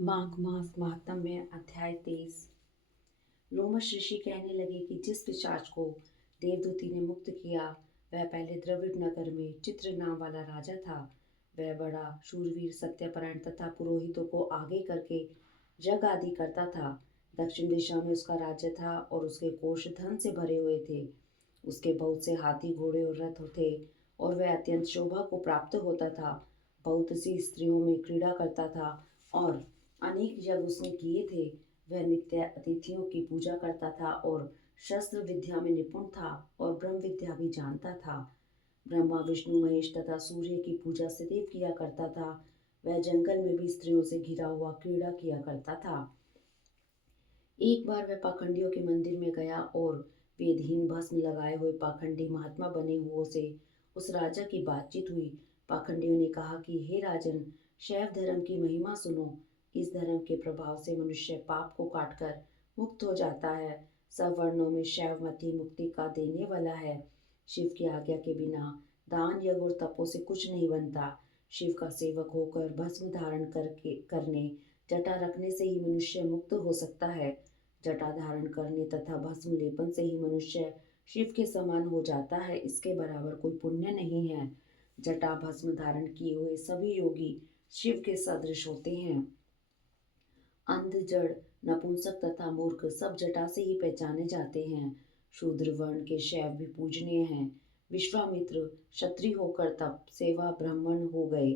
माघ मास महात्म्य अध्याय 23। लोमश ऋषि कहने लगे कि जिस पिशाच को देवदूती ने मुक्त किया वह पहले द्रविड़ नगर में चित्र नाम वाला राजा था। वह बड़ा शूरवीर, सत्यपरायण तथा पुरोहितों को आगे करके जग आदि करता था। दक्षिण दिशा में उसका राज्य था और उसके कोष धन से भरे हुए थे। उसके बहुत से हाथी, घोड़े और रथ थे और वह अत्यंत शोभा को प्राप्त होता था। बहुत सी स्त्रियों में क्रीड़ा करता था और अनेक यज्ञ उसने किए थे। वह नित्य अतिथियों की पूजा करता था और शस्त्र विद्या में निपुण था और ब्रह्म विद्या भी जानता था। ब्रह्मा, विष्णु, महेश तथा सूर्य की पूजा सदैव किया करता था। वह जंगल में भी स्त्रियों से घिरा हुआ क्रीड़ा किया करता था। एक बार वह पाखंडियों के मंदिर में गया और वेदहीन भस्म लगाए हुए पाखंडी महात्मा बने हुओं से उस राजा की बातचीत हुई। पाखंडियों ने कहा कि हे राजन, शैव धर्म की महिमा सुनो। इस धर्म के प्रभाव से मनुष्य पाप को काटकर मुक्त हो जाता है। सब वर्णों में शैव मत ही मुक्ति का देने वाला है। शिव की आज्ञा के बिना दान, यज्ञ और तपों से कुछ नहीं बनता। शिव का सेवक होकर भस्म धारण करने, जटा रखने से ही मनुष्य मुक्त हो सकता है। जटा धारण करने तथा भस्म लेपन से ही मनुष्य शिव के समान हो जाता है। इसके बराबर कोई पुण्य नहीं है। जटा भस्म धारण किए हुए सभी योगी शिव के सदृश होते हैं। अंध, जड़, नपुंसक तथा मूर्ख सब जटा से ही पहचाने जाते हैं। शूद्र वर्ण के शैव भी पूजनीय हैं। विश्वामित्र क्षत्रिय होकर तप सेवा ब्राह्मण हो गए।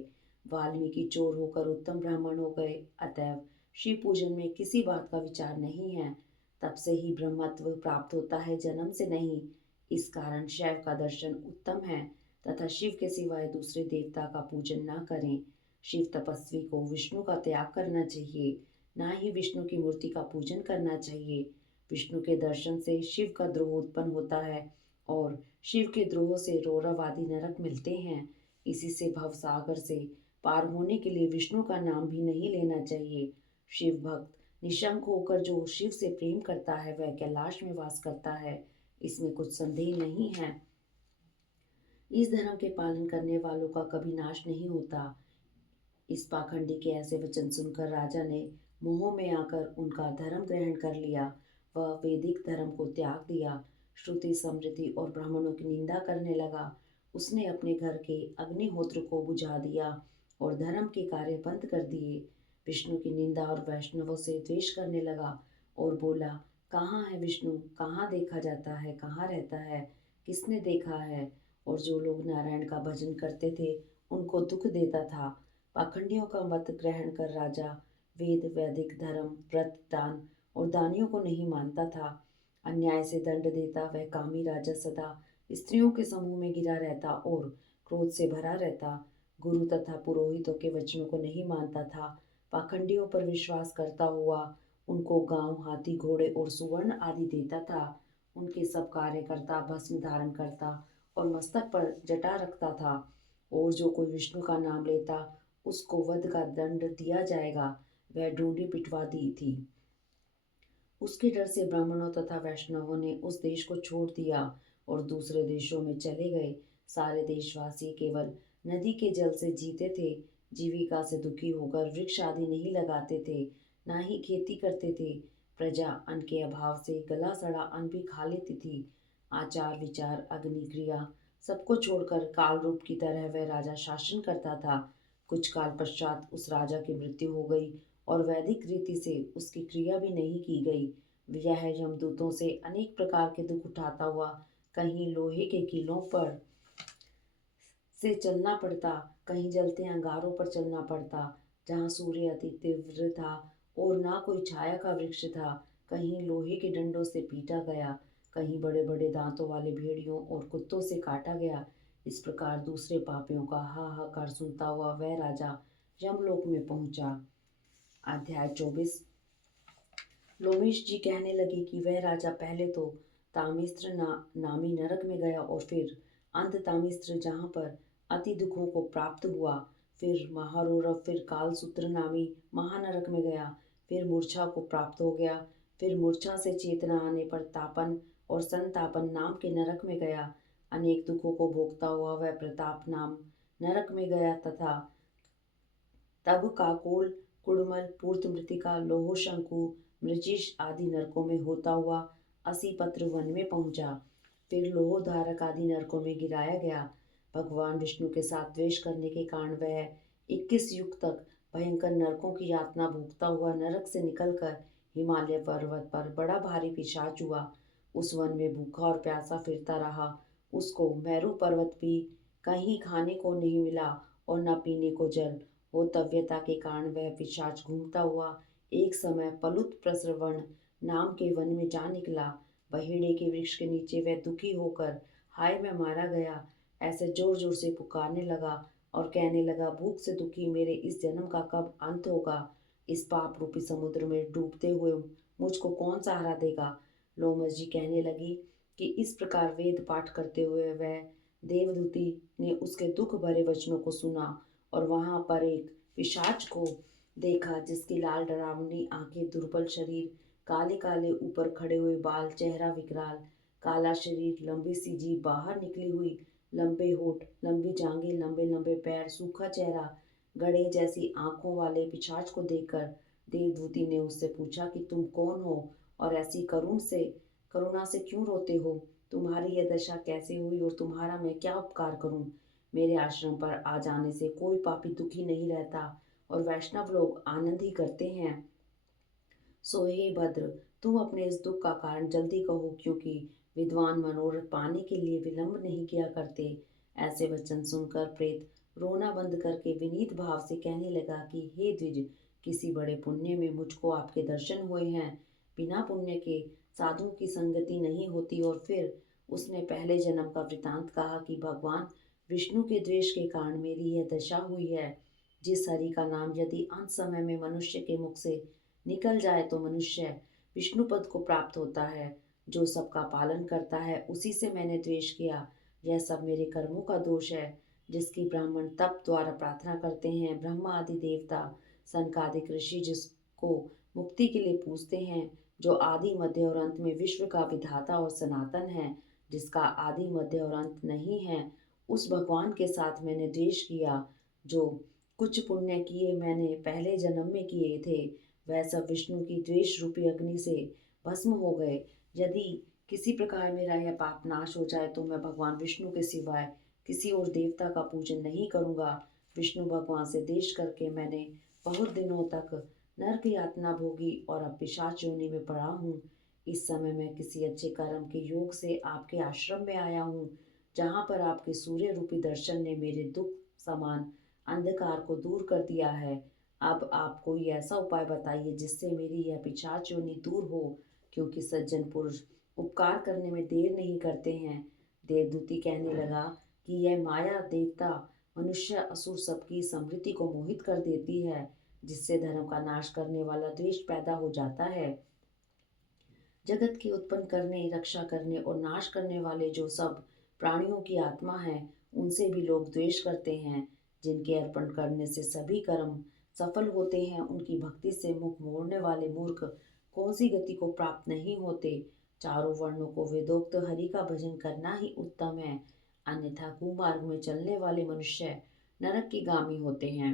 वाल्मीकि चोर होकर उत्तम ब्राह्मण हो गए। अतएव शिव पूजन में किसी बात का विचार नहीं है। तब से ही ब्रह्मत्व प्राप्त होता है, जन्म से नहीं। इस कारण शैव का दर्शन उत्तम है तथा शिव के सिवाय दूसरे देवता का पूजन न करें। शिव तपस्वी को विष्णु का त्याग करना चाहिए, ना ही विष्णु की मूर्ति का पूजन करना चाहिए। विष्णु के दर्शन से शिव का द्रोह उत्पन्न होता है और शिव के द्रोह से रौरव आदि नरक मिलते हैं। इसी से भवसागर से पार होने के लिए विष्णु का नाम भी नहीं लेना चाहिए। शिव भक्त निशंक होकर जो शिव से प्रेम करता है वह कैलाश में वास करता है, इसमें कुछ संदेह नहीं है। इस धर्म के पालन करने वालों का कभी नाश नहीं होता। इस पाखंडी के ऐसे वचन सुनकर राजा ने मोह में आकर उनका धर्म ग्रहण कर लिया। वह वैदिक धर्म को त्याग दिया, श्रुति, स्मृति और ब्राह्मणों की निंदा करने लगा। उसने अपने घर के अग्निहोत्र को बुझा दिया और धर्म के कार्य बंद कर दिए। विष्णु की निंदा और वैष्णवों से द्वेष करने लगा और बोला, कहाँ है विष्णु, कहाँ देखा जाता है, कहाँ रहता है, किसने देखा है। और जो लोग नारायण का भजन करते थे उनको दुख देता था। पाखंडियों का मत ग्रहण कर राजा वेद, वैदिक धर्म, व्रत, दान और दानियों को नहीं मानता था। अन्याय से दंड देता वह कामी राजा सदा स्त्रियों के समूह में गिरा रहता और क्रोध से भरा रहता। गुरु तथा पुरोहितों के वचनों को नहीं मानता था। पाखंडियों पर विश्वास करता हुआ उनको गांव, हाथी, घोड़े और सुवर्ण आदि देता था। उनके सब कार्य करता, भस्म धारण करता और मस्तक पर जटा रखता था। और जो कोई विष्णु का नाम लेता उसको वध का दंड दिया जाएगा। वह ढूंढी पिटवा दी थी। उसके डर से ब्राह्मणों तथा वैष्णवों ने उस देश को छोड़ दिया और दूसरे देशों में चले गए। सारे देशवासी केवल नदी के जल से जीते थे। जीविका से दुखी होकर वृक्ष आदि नहीं लगाते थे, ना ही खेती करते थे। प्रजा अन्न के अभाव से गला सड़ा अन्न भी खा लेती थी। आचार, विचार, अग्नि, क्रिया सबको छोड़कर काल रूप की तरह वह राजा शासन करता था। कुछ काल पश्चात उस राजा की मृत्यु हो गई और वैदिक रीति से उसकी क्रिया भी नहीं की गई। यह यमदूतों से अनेक प्रकार के दुख उठाता हुआ कहीं लोहे के कीलों पर से चलना पड़ता, कहीं जलते अंगारों पर चलना पड़ता, जहाँ सूर्य अति तीव्र था और ना कोई छाया का वृक्ष था। कहीं लोहे के डंडों से पीटा गया, कहीं बड़े बड़े दांतों वाले भेड़ियों और कुत्तों से काटा गया। इस प्रकार दूसरे पापियों का हाहाकार सुनता हुआ वह राजा यमलोक में पहुंचा। अध्याय 24। लोमेश जी कहने लगे कि वह राजा पहले तो तामिस्त्र नामी नरक में गया और फिर अंत तामिस्त्र, जहाँ पर अति दुखों को प्राप्त हुआ। फिर महारौरव, फिर कालसूत्र नामी महानरक में गया। फिर मूर्छा को प्राप्त हो गया। फिर मूर्छा से चेतना आने पर तापन और संतापन नाम के नरक में गया। अनेक दुखों को भोगता हुआ वह प्रताप नाम नरक में गया तथा तब काकोल कुड़मल, पूर्त मृतिका, लोहो शंकु, मृजिश आदि नरकों में होता हुआ असीपत्र वन में पहुंचा। फिर लोहोधारक आदि नरकों में गिराया गया। भगवान विष्णु के साथ द्वेष करने के कारण वह 21 युग तक भयंकर नरकों की यातना भोगता हुआ नरक से निकलकर हिमालय पर्वत पर बड़ा भारी पिशाच हुआ। उस वन में भूखा और प्यासा फिरता रहा। उसको मेरू पर्वत भी कहीं खाने को नहीं मिला और न पीने को जल। होतव्यता के कारण वह पिशाच घूमता हुआ एक समय पलुत प्रसरवण नाम के वन में जा निकला। बहेड़े के वृक्ष के नीचे वह दुखी होकर हाय मैं मारा गया ऐसे जोर जोर से पुकारने लगा और कहने लगा, भूख से दुखी मेरे इस जन्म का कब अंत होगा। इस पाप रूपी समुद्र में डूबते हुए मुझको कौन सहारा देगा। लोमस जी कहने लगी कि इस प्रकार वेद पाठ करते हुए वह देवदूती ने उसके दुख भरे वचनों को सुना और वहां पर एक पिशाच को देखा जिसकी लाल डरावनी आंखें, दुर्बल शरीर, काले काले ऊपर खड़े हुए बाल, चेहरा विकराल, काला शरीर, लंबी सी जीभ बाहर निकली हुई, लंबे होठ, लंबी जांघें, लंबे लंबे पैर, सूखा चेहरा, गड़े जैसी आंखों वाले पिशाच को देखकर देवदूती ने उससे पूछा कि तुम कौन हो और ऐसी करुणा से क्यों रोते हो। तुम्हारी यह दशा कैसे हुई और तुम्हारा मैं क्या उपकार करूं। मेरे आश्रम पर आ जाने से कोई पापी दुखी नहीं रहता और वैष्णव लोग आनंद ही करते हैं। सो हे भद्र, तुम अपने इस दुख का कारण जल्दी कहो, क्योंकि विद्वान मनोरथ पाने के लिए विलंब नहीं किया करते। ऐसे वचन सुनकर प्रेत रोना बंद करके विनीत भाव से कहने लगा कि हे द्विज, किसी बड़े पुण्य में मुझको आपके दर्शन हुए हैं। बिना पुण्य के साधुओं की संगति नहीं होती। और फिर उसने पहले जन्म का वृतांत कहा कि भगवान विष्णु के द्वेष के कारण मेरी यह दशा हुई है। जिस हरि का नाम यदि अंत समय में मनुष्य के मुख से निकल जाए तो मनुष्य विष्णु पद को प्राप्त होता है। जो सबका पालन करता है उसी से मैंने द्वेष किया। यह सब मेरे कर्मों का दोष है जिसकी ब्राह्मण तप द्वारा प्रार्थना करते हैं। ब्रह्मा आदि देवता, सनकादिक ऋषि जिसको मुक्ति के लिए पूजते हैं, जो आदि मध्य और अंत में विश्व का विधाता और सनातन है, जिसका आदि मध्य और अंत नहीं है, उस भगवान के साथ मैंने द्वेष किया। जो कुछ पुण्य किए मैंने पहले जन्म में किए थे वह सब विष्णु की द्वेष रूपी अग्नि से भस्म हो गए। यदि किसी प्रकार मेरा यह पाप नाश हो जाए तो मैं भगवान विष्णु के सिवाय किसी और देवता का पूजन नहीं करूँगा। विष्णु भगवान से देश करके मैंने बहुत दिनों तक नरक यातना भोगी और अब पिशाच योनि में पड़ा हूँ। इस समय मैं किसी अच्छे कर्म के योग से आपके आश्रम में आया हूँ, जहाँ पर आपके सूर्य रूपी दर्शन ने मेरे दुख समान अंधकार को दूर कर दिया है। अब आप कोई ऐसा उपाय बताइए जिससे मेरी यह पिशाच योनि दूर हो, क्योंकि सज्जन पुरुष उपकार करने में देर नहीं करते हैं। देवदूती कहने लगा कि यह माया देवता, मनुष्य, असुर सबकी समृद्धि को मोहित कर देती है, जिससे धर्म का नाश करने वाला द्वेष पैदा हो जाता है। जगत की उत्पन्न करने, रक्षा करने और नाश करने वाले जो सब प्राणियों की आत्मा है, उनसे भी लोग द्वेष करते हैं। जिनके अर्पण करने से सभी कर्म सफल होते हैं, उनकी भक्ति से मुख मोड़ने वाले मूर्ख कौन सी गति को प्राप्त नहीं होते। चारों वर्णों को वेदोक्त हरि का भजन करना ही उत्तम है, अन्यथा कुमार्ग में चलने वाले मनुष्य नरक की गामी होते हैं।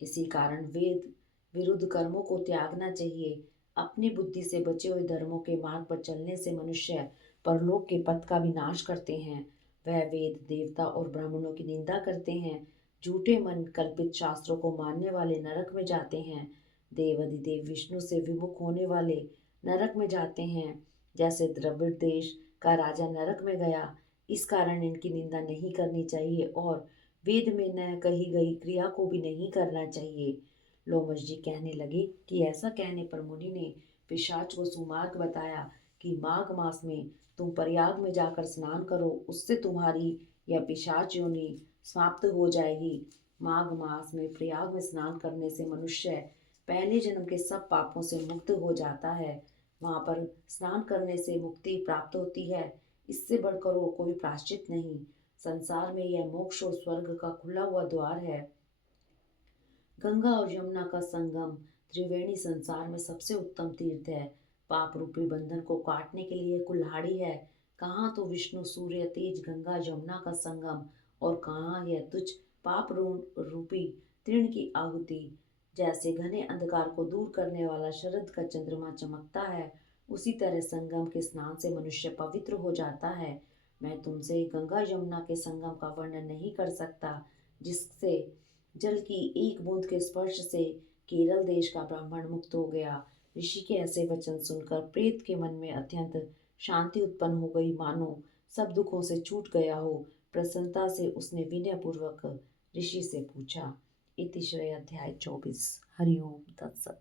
इसी कारण वेद विरुद्ध कर्मों को त्यागना चाहिए। अपनी बुद्धि से बचे हुए धर्मों के मार्ग पर चलने से मनुष्य परलोक के पथ का विनाश करते हैं। वह वेद, देवता और ब्राह्मणों की निंदा करते हैं। झूठे मन कल्पित शास्त्रों को मानने वाले नरक में जाते हैं। देव अधिदेव विष्णु से विमुख होने वाले नरक में जाते हैं, जैसे द्रविड़ देश का राजा नरक में गया। इस कारण इनकी निंदा नहीं करनी चाहिए और वेद में न कही गई क्रिया को भी नहीं करना चाहिए। लोमश जी कहने लगे कि ऐसा कहने पर मुनि ने पिशाच को सुमार्ग बताया कि माघ मास में तुम प्रयाग में जाकर स्नान करो, उससे तुम्हारी यह पिशाच योनि समाप्त हो जाएगी। माघ मास में प्रयाग में स्नान करने से मनुष्य पहले जन्म के सब पापों से मुक्त हो जाता है। वहां पर स्नान करने से मुक्ति प्राप्त होती है। इससे बढ़कर और कोई प्रायश्चित नहीं। संसार में यह मोक्ष और स्वर्ग का खुला हुआ द्वार है। गंगा और यमुना का संगम त्रिवेणी संसार में सबसे उत्तम तीर्थ है। पाप रूपी बंधन को काटने के लिए कुल्हाड़ी है। कहाँ तो विष्णु, सूर्य, तेज, गंगा, यमुना का संगम और कहाँ यह तुच्छ पाप रूपी तृण की आहुति। जैसे घने अंधकार को दूर करने वाला शरद का चंद्रमा चमकता है, उसी तरह संगम के स्नान से मनुष्य पवित्र हो जाता है। मैं तुमसे गंगा यमुना के संगम का वर्णन नहीं कर सकता, जिससे जल की एक बूंद के स्पर्श से केरल देश का ब्राह्मण मुक्त हो गया। ऋषि के ऐसे वचन सुनकर प्रेत के मन में अत्यंत शांति उत्पन्न हो गई, मानो सब दुखों से छूट गया हो। प्रसन्नता से उसने विनयपूर्वक ऋषि से पूछा। इति श्रेय अध्याय 24। हरि ओम तत्सत।